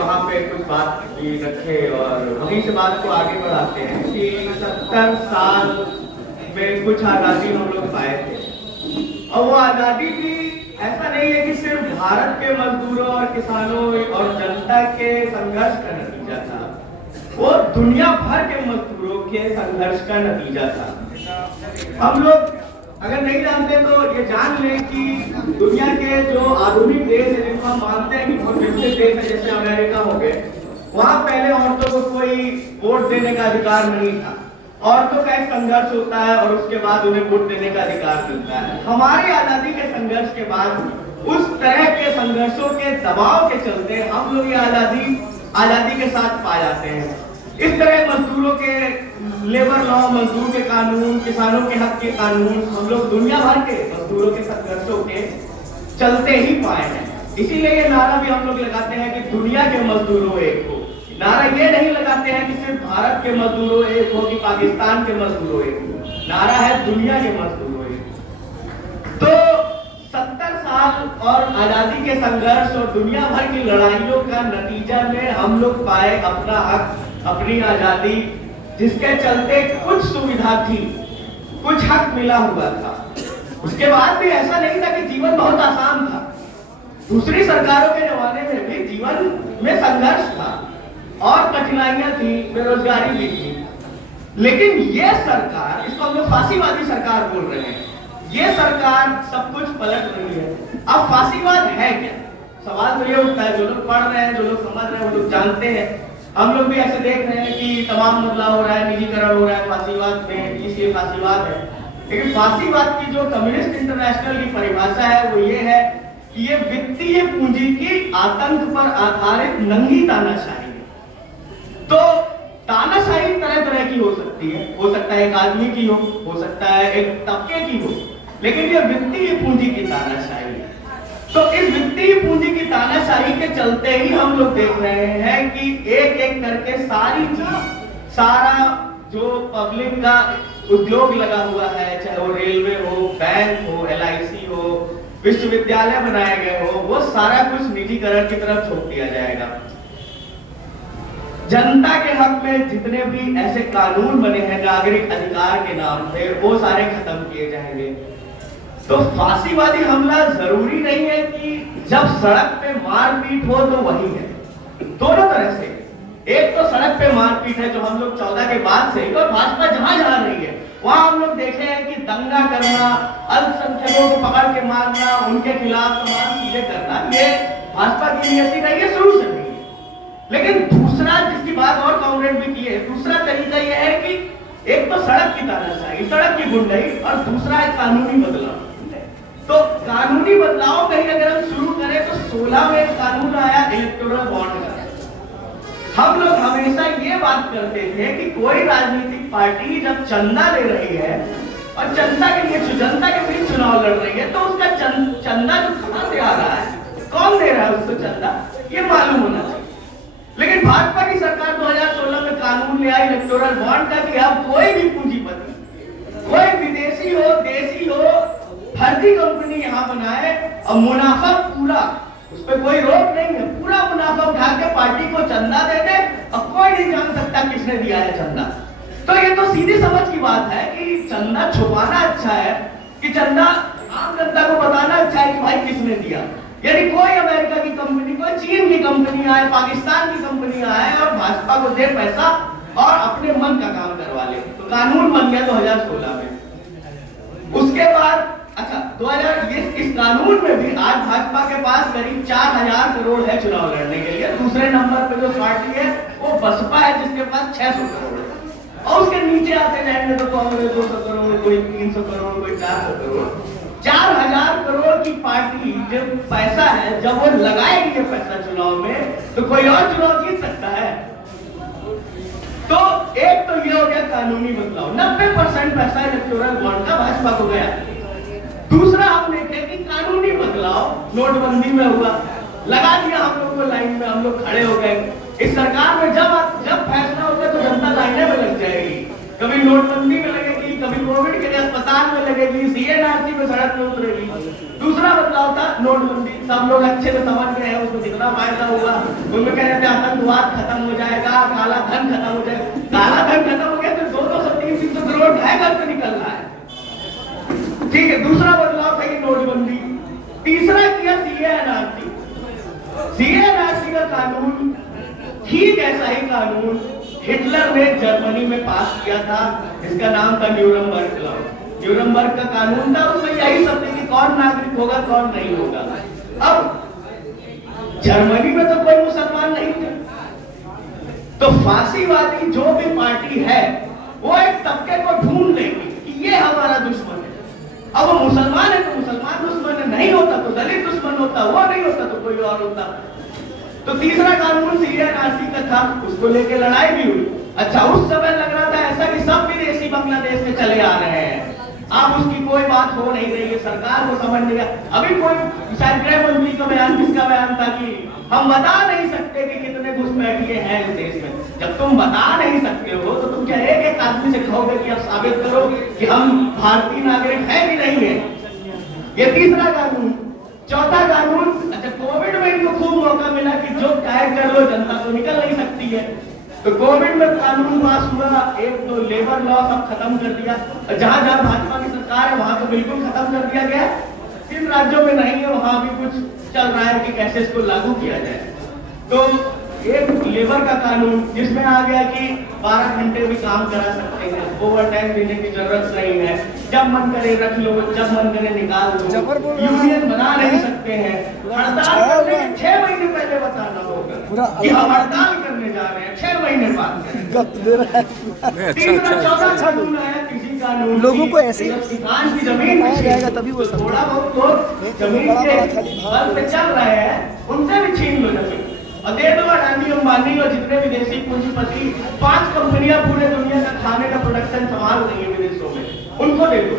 वहाँ पे कुछ बात भी रखे और वहीं से बात को आगे बढ़ाते हैं कि 70 साल में कुछ आज़ादी हम लोग पाए थे और वो आज़ादी भी ऐसा नहीं है कि सिर्फ भारत के मजदूरों और किसानों और जनता के संघर्ष का नतीजा था, वो दुनिया भर के मजदूरों के संघर्ष का नतीजा था। हम लोग अगर नहीं जानते तो ये जान लें कि दुनिया के जो आधुनिक देश है जिनको हम मानते हैं कि बहुत विकसित देश है जैसे अमेरिका हो गए, वहां पहले औरतों को कोई वोट देने का अधिकार नहीं था। औरतों का एक संघर्ष होता है और उसके बाद उन्हें वोट देने का अधिकार मिलता है। हमारी आजादी के संघर्ष के बाद उस तरह के संघर्षों के दबाव के चलते हम लोग ये आजादी के साथ पा जाते हैं। इस तरह मजदूरों के लेबर लॉ, मजदूर के कानून, किसानों के हक के कानून हम लोग दुनिया भर के मजदूरों के संघर्षों के चलते ही पाए हैं। इसीलिए ये नारा भी हम लोग लगाते हैं कि दुनिया के मजदूरों एक हो। नारा ये नहीं लगाते हैं कि सिर्फ भारत के मजदूरों एक हो कि पाकिस्तान के मजदूरों एक हो, नारा है दुनिया के मजदूरों एक हो। तो 70 साल और आजादी के संघर्ष और दुनिया भर की लड़ाइयों का नतीजा में हम लोग पाए अपना हक, अपनी आजादी, जिसके चलते कुछ सुविधा थी, कुछ हक मिला हुआ था। उसके बाद भी ऐसा नहीं था कि जीवन बहुत आसान था। दूसरी सरकारों के जमाने में भी जीवन में संघर्ष था और कठिनाइयां थी, बेरोजगारी भी थी। लेकिन ये सरकार, इसको हम लोग फांसीवादी सरकार बोल रहे हैं, ये सरकार सब कुछ पलट रही है। अब फांसीवाद है क्या? सवाल तो ये उठता है। जो लोग पढ़ रहे हैं, जो लोग समझ रहे हैं, वो लोग जानते हैं। हम लोग भी ऐसे देख रहे हैं कि तमाम बदलाव हो रहा है, निजीकरण हो रहा है फांसीवाद में, इसलिए फांसीवाद है। लेकिन फांसीवाद की जो कम्युनिस्ट इंटरनेशनल की परिभाषा है वो ये है कि ये वित्तीय पूंजी की आतंक पर आधारित नंगी तानाशाही है। तो तानाशाही तरह तरह की हो सकती है, हो सकता है एक आदमी की हो सकता है एक तबके की हो, लेकिन ये वित्तीय पूंजी की तानाशाही है। तो इस वित्तीय पूंजी की तानाशाही के चलते ही हम लोग देख रहे हैं कि एक एक करके सारी चीज, सारा जो पब्लिक का उद्योग लगा हुआ है, चाहे वो रेलवे हो, बैंक हो, LIC हो, विश्वविद्यालय बनाए गए हो, वो सारा कुछ निजीकरण की तरफ छोड़ दिया जाएगा। जनता के हक में जितने भी ऐसे कानून बने हैं नागरिक अधिकार के नाम पे, वो सारे खत्म किए जाएंगे। तो फांसीवादी हमला जरूरी नहीं है कि जब सड़क पे मारपीट हो तो वही है। दोनों तरह से, एक तो सड़क पे मारपीट है जो हम लोग 14 के बाद से, और भाजपा जहां जहां रही है वहां हम लोग देखे हैं कि दंगा करना, अल्पसंख्यकों को पकड़ के मारना, उनके खिलाफ तमाम चीजें करना, ये भाजपा की नीति रही है, शुरू से नहीं है। लेकिन दूसरा, जिसकी बात और कांग्रेस भी की है, दूसरा तरीका यह है कि एक तो सड़क की तानाशाही, सड़क की गुंडाई, और दूसरा है कानूनी बदलाव। तो कानूनी बदलाव कहीं अगर हम शुरू करें तो 16 में एक कानून आया इलेक्टोरल बॉन्ड का। हम लोग हमेशा ये बात करते थे कि कोई राजनीतिक पार्टी जब चंदा ले रही है और जनता के बीच चुनाव लड़ रही है, तो उसका चंदा जो कहां से आ रहा है, कौन दे रहा है उसको चंदा, ये मालूम होना चाहिए। लेकिन भाजपा की सरकार 2016 में कानून ले आई इलेक्टोरल बॉन्ड का कि अब कोई भी पूंजीपति, कोई विदेशी हो, देशी हो, फर्जी कंपनी यहाँ बनाए और मुनाफा पूरा, उस पर कोई रोक नहीं है, पूरा मुनाफा उठा के पार्टी को चंदा दे दे और कोई नहीं जान सकता किसने दिया है चंदा। तो ये तो सीधी समझ की बात है कि चंदा छुपाना अच्छा है, कि चंदा आम जनता को बताना अच्छा है कि भाई किसने दिया। यदि कोई अमेरिका की कंपनी, कोई चीन की कंपनी आए, पाकिस्तान की कंपनी आए और भाजपा को दे पैसा और अपने मन का काम करवा ले, तो कानून बन गया 2016 में। उसके बाद अच्छा 2020 इस कानून में भी आज भाजपा के पास करीब 4000 करोड़ है चुनाव लड़ने के लिए। दूसरे नंबर पे जो पार्टी है वो बसपा है जिसके पास 600 करोड़ है, और उसके नीचे आते जाएंगे तो कांग्रेस 200 करोड़, कोई 300 करोड़, कोई 400 करोड़। 4000 करोड़ की पार्टी जब पैसा है, जब वो लगाएगी ये पैसा चुनाव में, तो कोई और चुनाव जीत सकता है। तो एक तो ये हो गया कानूनी बदलाव, 90% पैसा इलेक्टोरल बॉन्ड का भाजपा को गया। दूसरा हम देखें कि कानूनी बदलाव नोटबंदी में हुआ, लगा दिया हम लोग को लाइन में, हम लोग खड़े हो गए। इस सरकार में जब फैसला होगा तो जनता लाइने में लग जाएगी, कभी नोटबंदी में लगेगी, कभी कोविड के लिए अस्पताल में लगेगी, CNRC में सड़क में उतरेगी। दूसरा दूसरा बदलाव था नोटबंदी। सब लोग अच्छे से समझ गए हैं उसको कितना फायदा हुआ। उनमें कह रहे थे आतंकवाद खत्म हो जाएगा, काला धन खत्म हो जाएगा। काला धन खत्म हो गया तो 200-300 करोड़ है घर से निकल रहा है। ठीक है, दूसरा बदलाव था ये नोटबंदी। तीसरा किया सीए एनआरसी। सीए एनआरसी का कानून ठीक ऐसा ही कानून हिटलर ने जर्मनी में पास किया था। इसका नाम था न्यूरमबर्ग लॉ। न्यूरमबर्ग का कानून था, उसमें यही सब थी कि कौन नागरिक होगा कौन नहीं होगा। अब जर्मनी में तो कोई मुसलमान नहीं थे, तो फांसीवादी जो भी पार्टी है वो एक तबके को ढूंढ लेगी कि ये हमारा दुश्मन है। अब वो मुसलमान है तो मुसलमान दुश्मन है, नहीं होता तो दलित दुश्मन होता, वो नहीं होता तो कोई और होता। तो तीसरा कानून सीए एनआरसी का था, उसको लेके लड़ाई भी हुई। अच्छा, उस समय लग रहा था ऐसा कि सब विदेशी बांग्लादेश से चले आ रहे हैं, अब उसकी कोई बात हो नहीं रही है, सरकार को समझ नहीं आया। अभी कोई शायद गृह मंत्री का बयान, किसका बयान था कि हम बता नहीं सकते कि कितने घुसपैठिए हैं इस देश में। जब तुम बता नहीं सकते हो तो तुम क्या एक एक आदमी से कहोगे कि अब साबित करो कि हम भारतीय नागरिक हैं कि नहीं है। ये तीसरा कानून। चौथा कानून, अच्छा कोविड में इनको खूब मौका मिला कि जो चाहे कर लो, जनता तो निकल नहीं सकती है, तो कोविड में कानून पास हुआ। एक तो लेबर लॉ सब खत्म कर दिया, जहां जहां भाजपा की सरकार है वहां तो बिल्कुल खत्म कर दिया गया। जिन राज्यों में नहीं है वहां भी कुछ चल रहा है कि कैसे इसको लागू किया जाए। तो एक लेबर का कानून जिसमें आ गया कि 12 घंटे भी काम करा सकते हैं, ओवर टाइम देने की जरूरत नहीं है, जब मन करे रख लो, जब मन करे निकाल दो, यूनियन बना नहीं सकते हैं। हड़ताल करने के 6 महीने पहले बताना होगा कि हम हड़ताल करने जा रहे हैं, 6 महीने बाद करेंगे। तीसरा चौथा कानून आया कृषि कानून। लोगों को ऐसे किसान की जमीन जाएगा तभी वो थोड़ा बहुत लोग जमीन के बल पे चल रहे हैं, उनसे भी छीन लो जमीन और दे दो अडानी अंबानी और जितने विदेशी पूंजीपति 5 कंपनियां पूरे दुनिया का खाने का प्रोडक्शन संभाल रही है विदेशों में, उनको दे दो।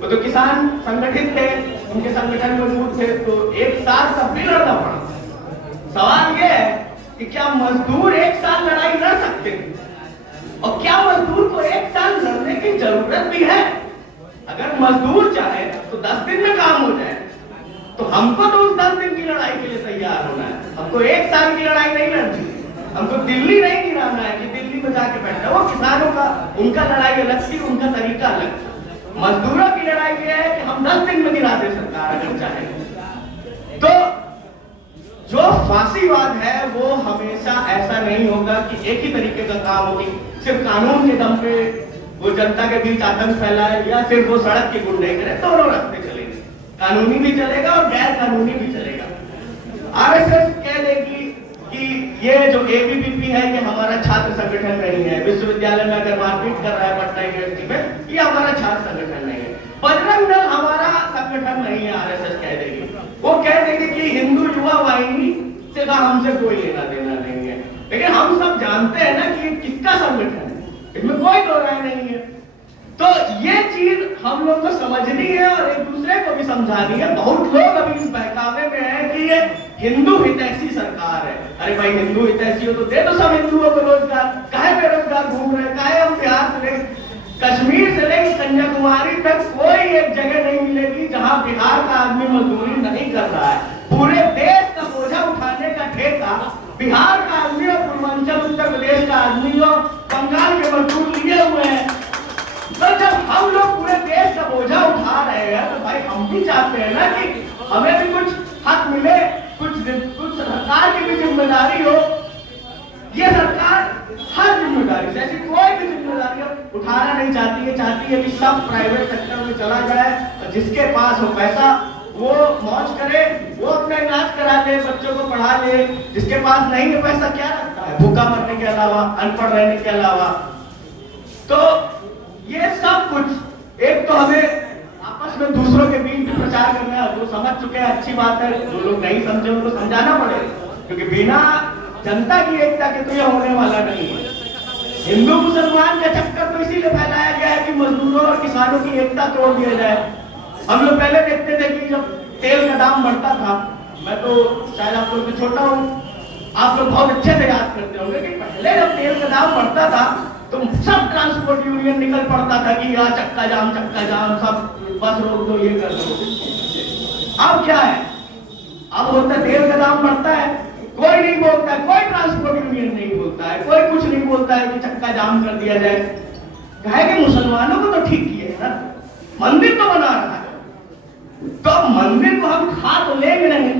वो तो किसान संगठित थे, उनके संगठन मजबूत थे, तो एक साथ सब भी लड़ना पड़ा। सवाल ये है कि क्या मजदूर एक साल लड़ाई लड़ सकते हैं, और क्या मजदूर को एक साल लड़ने की जरूरत भी है? अगर मजदूर चाहे तो 10 दिन में काम हो जाए, तो हमको तो उस 10 दिन की लड़ाई के लिए तैयार होना है। हमको 1 साल की लड़ाई नहीं लड़नी, हमको दिल्ली नहीं गिराना है कि दिल्ली में जाके बैठना। वो किसानों का उनका लड़ाई अलग थी, उनका तरीका अलग था। मजदूरों की लड़ाई ये है कि हम 10 दिन में गिरा दे सरकार अगर चाहे। तो जो फांसीवाद है वो हमेशा ऐसा नहीं होगा कि एक ही तरीके का काम होगी, सिर्फ कानून के दम पे वो जनता के बीच आतंक फैलाए या सिर्फ वो सड़क की गुंडाई करे। दोनों रास्ते चलेंगे, कानूनी भी चलेगा और गैर कानूनी भी चलेगा। आरएसएस कह देगी कि ये जो एबीवीपी है ये हमारा छात्र संगठन नहीं है, विश्वविद्यालय में अगर मारपीट कर रहा है पटना यूनिवर्सिटी में, ये हमारा छात्र संगठन नहीं है। बजरंग दल हमारा संगठन नहीं है, आरएसएस कह देगी। वो कह देगी कि हिंदू युवा वाहिनी से का हमसे कोई लेना देना नहीं है। लेकिन हम सब जानते हैं ना कि ये किसका संगठन है, इसमें कोई दो राय नहीं है। तो ये चीज हम लोग को समझनी है और एक दूसरे को भी समझानी है। बहुत लोग अभी इस बहकावे में है कि ये हिंदू हितैषी सरकार है। अरे भाई हिंदू हितैषी हो तो दे दो सब हिंदुओं को रोजगार, काहे बेरोजगार घूम रहे, काहे हम बिहार से लेकर कश्मीर से लेकर कन्याकुमारी तक कोई एक जगह नहीं मिलेगी जहां बिहार का आदमी मजदूरी नहीं कर रहा है। पूरे देश का बोझा उठाने का ठेका बिहार का आदमी और पूर्वांचल उत्तर प्रदेश का आदमी और बंगाल के मजदूर लिए हुए हैं। तो जब हम लोग पूरे देश का बोझा उठा रहे हैं तो भाई हम भी चाहते हैं ना कि हमें भी कुछ हक मिले, कुछ सरकार की भी जिम्मेदारी हो। ये सरकार हर जिम्मेदारी जैसी कोई भी जिम्मेदारी उठाना नहीं चाहती है, चाहती है कि सब प्राइवेट सेक्टर में चला जाए और जिसके पास हो पैसा वो मौज करे, वो अपना इलाज करा ले, बच्चों को पढ़ा ले। जिसके पास नहीं है पैसा क्या रखता है, भूखा मरने के अलावा, अनपढ़ रहने के अलावा। तो ये सब कुछ एक तो हमें आपस में दूसरों के बीच भी प्रचार करना है, वो समझ चुके हैं अच्छी बात है, जो लोग नहीं समझे उनको समझाना पड़ेगा, क्योंकि बिना जनता की एकता के तो ये होने वाला नहीं है। हिंदू मुसलमान का चक्कर तो इसीलिए फैलाया गया है कि मजदूरों और किसानों की एकता तोड़ दिया जाए। हम लोग पहले देखते थे कि जब तेल का दाम बढ़ता था, मैं तो शायद आप लोग से छोटा हूँ, आप लोग बहुत अच्छे से याद करते होंगे कि पहले जब तेल का दाम बढ़ता था तो सब ट्रांसपोर्ट यूनियन निकल पड़ता था कि यहाँ चक्का जाम सब बस रोक दो, ये कर दो। अब क्या है, अब होता है तेल का दाम बढ़ता है, कोई नहीं बोलता है, कोई ट्रांसपोर्ट यूनियन नहीं बोलता है, कोई कुछ नहीं बोलता है कि चक्का जाम कर दिया जाए। कहे कि मुसलमानों को तो ठीक किए ना, मंदिर तो बना रहा है, तो मंदिर को हम खा तो लेंगे नहीं,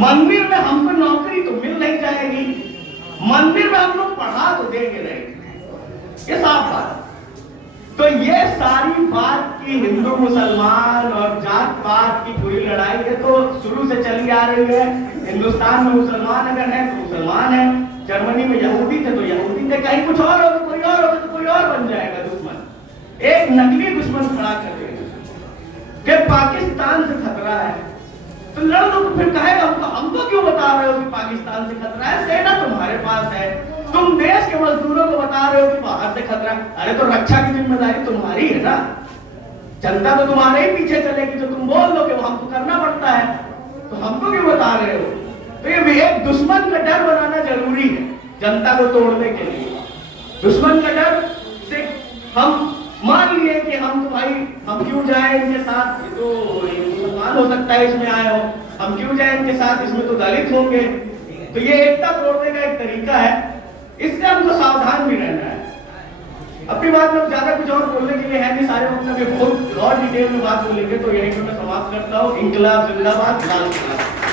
मंदिर में हमको नौकरी तो मिल नहीं जाएगी, मंदिर में हम लोग पढ़ा तो देंगे नहीं, ये साफ बात। तो ये सारी बात की हिंदू मुसलमान और जात पात की पूरी लड़ाई है तो शुरू से चली आ रही है। हिंदुस्तान में मुसलमान अगर है तो मुसलमान है, जर्मनी में यहूदी थे तो यहूदी थे, कहीं कुछ और होगा, कोई और होगा तो कोई और बन जाएगा दुश्मन, एक नकली दुश्मन खड़ा कर देगा कि पाकिस्तान से खतरा है तो लड़ दो। तो फिर कहेगा हमको क्यों बता रहे हो कि पाकिस्तान से खतरा है, सेना तुम्हारे पास है, तुम देश के मजदूरों को बता रहे हो कि बाहर से खतरा। अरे तो रक्षा की जिम्मेदारी तुम्हारी है ना, जनता तो तुम्हारे ही पीछे चलेगी, जो तुम बोल दो कि वो हमको करना पड़ता है, तो हमको क्यों बता रहे हो। तो ये एक दुश्मन का डर बनाना जरूरी है जनता को तोड़ने के लिए। दुश्मन का डर से हम मान लिए कि हम तो भाई हम क्यों जाए इनके साथ, ये तो मुसलमान हो सकता है इसमें आए हो, हम क्यों जाए इनके साथ, इसमें तो दलित होंगे। तो ये एकता तोड़ने का एक तरीका है, इससे हमको सावधान भी रहना है। अपनी बात में ज्यादा कुछ और बोलने के लिए है नहीं, सारे मतलब बहुत और डिटेल में बात बोलेंगे, तो यही मैं समाप्त करता हूँ। इंकलाब जिंदाबाद, लाल किला।